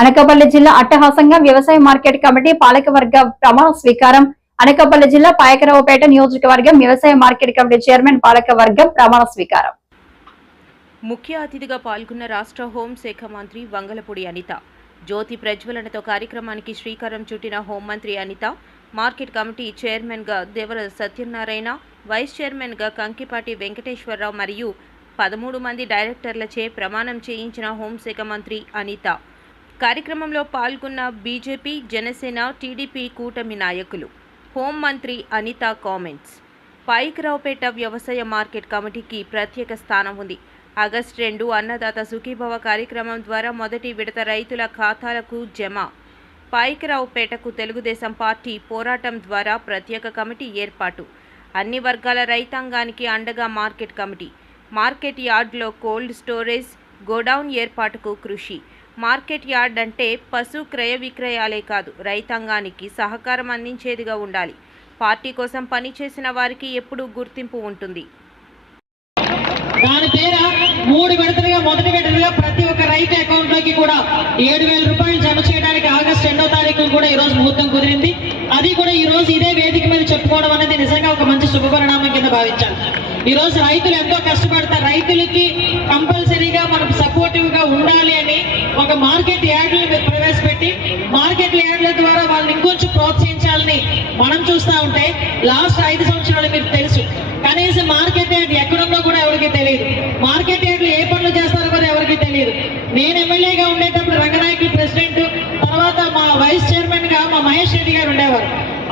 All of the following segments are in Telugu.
అనకాపల్లి జిల్లా అట్టహాసంగా వ్యవసాయ మార్కెట్ కమిటీ పాలకవర్గ ప్రమాణ స్వీకారం. అనకాపల్లి జిల్లా పాయకరావుపేట నియోజకవర్గం వ్యవసాయ మార్కెట్ కమిటీ చైర్మన్ పాలకవర్గం ప్రమాణ స్వీకారం. ముఖ్య అతిథిగా పాల్గొన్న రాష్ట్ర హోంశాఖ మంత్రి వంగలపూడి అనిత జ్యోతి ప్రజ్వలనతో కార్యక్రమానికి శ్రీకారం చుట్టిన హోంమంత్రి అనిత మార్కెట్ కమిటీ చైర్మన్గా దేవర సత్యనారాయణ వైస్ చైర్మన్గా కంకిపాటి వెంకటేశ్వరరావు మరియు పదమూడు మంది డైరెక్టర్లచే ప్రమాణం చేయించిన హోంశాఖ మంత్రి అనిత. కార్యక్రమంలో పాల్గొన్న బీజేపీ జనసేన టీడీపీ కూటమి నాయకులు. హోంమంత్రి అనిత కామెంట్స్. పాయికరావుపేట వ్యవసాయ మార్కెట్ కమిటీకి ప్రత్యేక స్థానం ఉంది. ఆగస్టు రెండు అన్నదాత సుఖీభవ కార్యక్రమం ద్వారా మొదటి విడత రైతుల ఖాతాలకు జమ. పాయికరావుపేటకు తెలుగుదేశం పార్టీ పోరాటం ద్వారా ప్రత్యేక కమిటీ ఏర్పాటు. అన్ని వర్గాల రైతాంగానికి అండగా మార్కెట్ కమిటీ. మార్కెట్ యార్డ్లో కోల్డ్ స్టోరేజ్ గోడౌన్ ఏర్పాటుకు కృషి. మార్కెట్ యార్డ్ అంటే పశు క్రయ విక్రయాలే కాదు రైతాంగానికి సహకారం అందించేదిగా ఉండాలి. పార్టీ కోసం పనిచేసిన వారికి ఎప్పుడూ గుర్తింపు ఉంటుంది. దాని పేర మూడు విడతలుగా మొదటి విడతలుగా ప్రతి ఒక్క రైతు అకౌంట్లోకి కూడా ఏడు వేల రూపాయలు జమ చేయడానికి ఆగస్టు రెండో తారీఖు కూడా ఈ రోజు ముహూర్తం కుదిరింది. అది కూడా ఈ రోజు ఇదే వేదిక మీద చెప్పుకోవడం అనేది నిజంగా ఒక మంచి శుభపరిణామం కింద భావించాలి. ఈ రోజు రైతులు ఎంతో కష్టపడతారు. రైతులకి కంపల్సరీగా మనం సపోర్టివ్గా ఉండాలి అని ఒక మార్కెట్ యార్డ్లు ప్రవేశపెట్టి మార్కెట్ యార్డ్ల ద్వారా వాళ్ళని ఇంకొంచెం ప్రోత్సహించాలని మనం చూస్తా ఉంటే లాస్ట్ ఐదు సంవత్సరాలు మీకు తెలుసు. కనీసం మార్కెట్ యార్డ్ ఎక్కడుందో కూడా ఎవరికి తెలియదు. మార్కెట్ యార్డ్లు ఏ పనులు చేస్తారో కూడా ఎవరికి తెలియదు. నేను ఎమ్మెల్యేగా ఉండేటప్పుడు రంగనాయకులు ప్రెసిడెంట్ తర్వాత మా వైస్ చైర్మన్గా మా మహేష్ రెడ్డి గారు ఉండేవారు.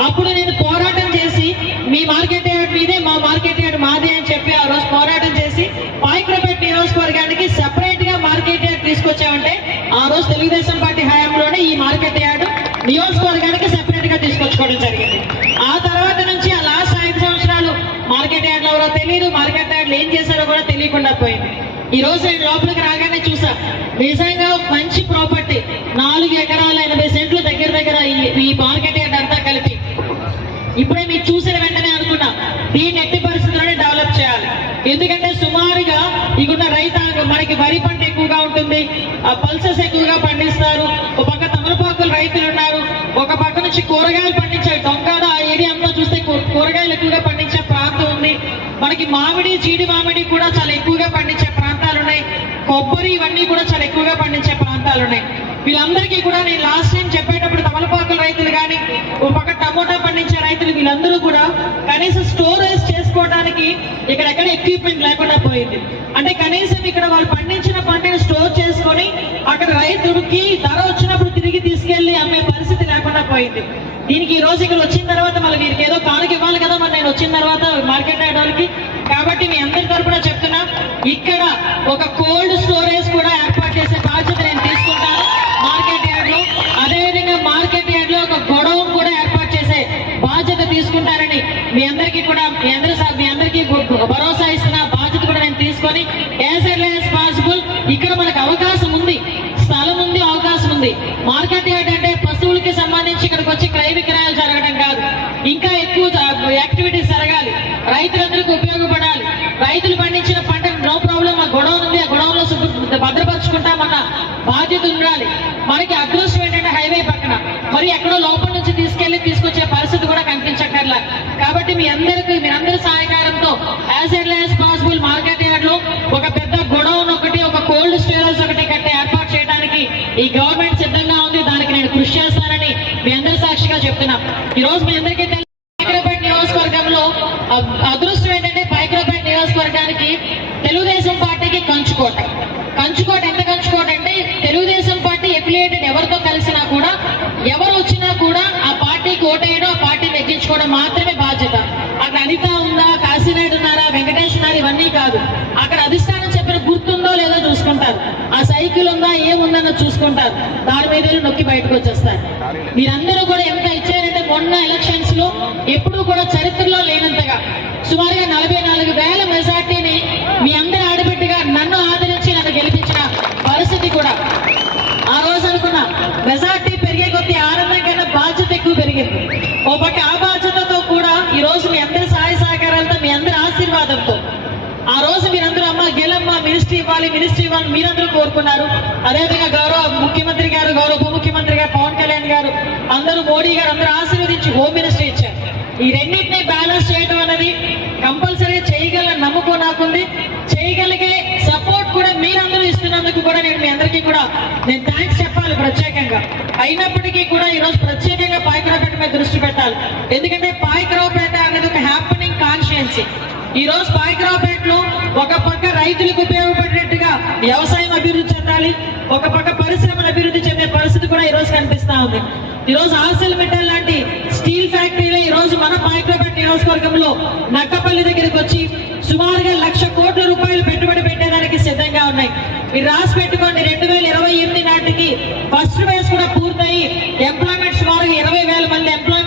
అప్పుడు నేను పోరాటం చేసి మీ మార్కెట్ యార్డ్ మీదే మా మార్కెట్ యార్డ్ మాదే అని చెప్పి ఆ రోజు పోరాటం చేసి పాయిక్రపేట నియోజకవర్గానికి రోజు తెలుగుదేశం పార్టీ హయాంలోనే ఈ మార్కెట్ యార్డ్ నియోజకవర్గానికి సెపరేట్గా తీసుకొచ్చుకోవడం జరిగింది. ఆ తర్వాత నుంచి ఆ లాస్ట్ ఐదు సంవత్సరాలు మార్కెట్ యార్డ్లు ఎవరో తెలియదు మార్కెట్ యార్డ్లు ఏం చేశారో కూడా తెలియకుండా పోయింది. ఈ రోజు నేను లోపలికి రాగానే చూసా నిజంగా మంచి ప్రాపర్టీ నాలుగు ఎకరాల ఎనభై సెంట్లు దగ్గర దగ్గర ఈ- ఈ మార్కెట్ యార్డ్ అంతా కలిపి. ఇప్పుడే మీరు చూసిన వెంటనే అనుకున్నా దీన్ని ఎట్టి పరిస్థితుల్లోనే డెవలప్ చేయాలి. ఎందుకంటే సుమారుగా ఇకున్న రైతాంగం మనకి వరి పంట ఉంటుంది ఆ పల్సెస్ ఎక్కువగా పండిస్తారు. ఒక పక్క తమలపాకులు రైతులు ఉన్నారు. ఒక పక్క నుంచి కూరగాయలు పండించే దొంగద ఆ ఏరియా అంతా చూస్తే కూరగాయలు ఎక్కువగా పండించే ప్రాంతం ఉంది. మనకి మామిడి జీడి మామిడి కూడా చాలా ఎక్కువగా పండించే ప్రాంతాలు ఉన్నాయి. కొబ్బరి ఇవన్నీ కూడా చాలా ఎక్కువగా పండించే ప్రాంతాలు ఉన్నాయి. వీళ్ళందరికీ కూడా నేను లాస్ట్ టైం చెప్పేటప్పుడు తమలపాకుల రైతులు కానీ ఒక పక్క టమోటా పండించే రైతులు వీళ్ళందరూ కూడా కనీసం స్టోరేజ్ చేసుకోవడానికి ఇక్కడెక్కడ ఎక్విప్మెంట్ లేకుండా పోయింది. రైతుకి ధర వచ్చినప్పుడు తిరిగి తీసుకెళ్ళి అమ్మే పరిస్థితి లేకుండా పోయింది. దీనికి ఈ రోజు ఇక్కడ వచ్చిన తర్వాత మళ్ళీ వీరికి ఏదో కానుక ఇవ్వాలి కదా మరి నేను వచ్చిన తర్వాత మార్కెట్ అయ్యేవాళ్ళకి కాబట్టి మీ అందరి తరపున చెప్తున్నా ఇక్కడ ఒక కోల్డ్ స్టోరేజ్ కూడా ఏర్పాటు చేసే బాధ్యత నేను తీసుకుంటాను మార్కెట్ యార్డ్లో అదేవిధంగా మార్కెట్ యార్డ్లో ఒక గొడవ కూడా ఏర్పాటు చేసే బాధ్యత తీసుకుంటానని మీ అందరికీ కూడా మీ అందరి మీ అందరికీ భరోసా ఇస్తున్న బాధ్యత కూడా నేను తీసుకొని యాజ్ ఎర్లీ యాజ్ పాసిబుల్ ఇక్కడ యాక్టివిటీస్ జరగాలి. రైతులందరికీ ఉపయోగపడాలి. రైతులు పండించిన పంట నో ప్రాబ్లం ఆ గొడవ ఉంది. ఆ గొడవలో శుభ్ర- భద్రపరుచుకుంటామన్న బాధ్యత ఉండాలి. మనకి అదృష్టం ఏంటంటే హైవే పక్కన. మరి ఎక్కడో లోపల నుంచి తీసుకెళ్ళి తీసుకొచ్చే పరిస్థితి కూడా కనిపించక్కర్లా. కాబట్టి మీ అందరికీ మీ అందరి సహకారంతో as early as possible market యార్డ్లో ఒక పెద్ద గొడవను ఒకటి ఒక కోల్డ్ స్టోరేజ్ ఒకటి కట్టే ఏర్పాటు చేయడానికి ఈ గవర్నమెంట్ సిద్ధంగా ఉంది. దానికి నేను కృషి చేస్తానని మీ అందరి సాక్షిగా చెప్తున్నా. ఈ రోజు మీ అందరికీ తెలుగుదేశం పార్టీకి కంచుకోట. కంచుకోట ఎంత కంచుకోట అంటే తెలుగుదేశం పార్టీ ఎఫిలియేటెడ్ ఎవరితో కలిసినా కూడా ఎవరు వచ్చినా కూడా ఆ పార్టీకి ఓటేయడం ఆ పార్టీని ఎక్కించుకోవడం మాత్రమే బాధ్యత. అక్కడ అనిత ఉందా కాశీనాయుడు ఉన్నారా వెంకటేష్ ఉన్నారు ఇవన్నీ కాదు. అక్కడ అధిష్టానం చెప్పిన గుర్తుందో లేదో చూసుకుంటారు. ఆ సైకిల్ ఉందా ఏముందన్నో చూసుకుంటారు. దాని మీద నొక్కి బయటకు వచ్చేస్తారు. మీరందరూ కూడా ఎంత ఇచ్చారంటే మొన్న ఎలక్షన్స్లో ఎప్పుడూ కూడా చరిత్రలో లేనంతగా. సుమారుగా నలభై నాలుగు వేల మెజార్టీని మీ అందరి ఆడబిడ్డగా నన్ను ఆదరించి నన్ను గెలిపించిన పరిస్థితి కూడా. ఆ రోజు అనుకున్నా మెజార్టీ పెరిగే కొద్దీ ఆనందం కన్నా బాధ్యత ఎక్కువ పెరిగింది. ఓ పక్క ఆ బాధ్యతతో కూడా ఈ రోజు మీ అందరి సహాయ సహకారాలతో మీ అందరి ఆశీర్వాదంతో. ఆ రోజు మీరందరూ అమ్మ గెలమ్మ మినిస్ట్రీ ఇవ్వాలి మినిస్ట్రీ ఇవ్వాలని మీరందరూ కోరుకున్నారు. అదేవిధంగా గౌరవ ముఖ్యమంత్రి గారు గౌరవ ఉప ముఖ్యమంత్రి గారు పవన్ కళ్యాణ్ గారు అందరూ మోడీ గారు అందరూ ఆశీర్వదించి హోమ్ మినిస్ట్రీ ఇచ్చారు. ఈ రెండింటినీ బ్యాలెన్స్ చేయడం అనేది కంపల్సరీ నేను థ్యాంక్స్ చెప్పాలి ప్రత్యేకంగా. అయినప్పటికీ కూడా ఈ రోజు ప్రత్యేకంగా పాయకరావుపేట మీద దృష్టి పెట్టాలి. ఎందుకంటే పాయకరావుపేట అనేది ఒక హ్యాపెనింగ్ కాన్షియన్సీ ఈ రోజు పాయకరావుపేటలో ఒక పక్క రైతులకు ఉపయోగపడేట్టుగా వ్యవసాయం అభివృద్ధి చెందాలి. ఒక పక్క పరిశ్రమలు అభివృద్ధి చెందే పరిస్థితి కూడా ఈ రోజు కనిపిస్తా ఉంది. ఈ రోజు ఆర్సెల్ మెటల్ లాంటి స్టీల్ ఫ్యాక్టరీలో ఈ రోజు మన పాయకరావుపేట నియోజకవర్గంలో నక్కపల్లి దగ్గరికి వచ్చి సుమారుగా లక్ష కోట్ల రూపాయలు పెట్టుబడి పెట్టేదానికి సిద్ధంగా ఉన్నాయి. మీరు రాసి పెట్టుకోండి రెండు వేల ఇరవై ఎనిమిది నాటికి ఫస్ట్ ఫేజ్ కూడా పూర్తయి ఎంప్లాయ్మెంట్ సుమారుగా ఇరవై వేల మంది ఎంప్లాయ్మెంట్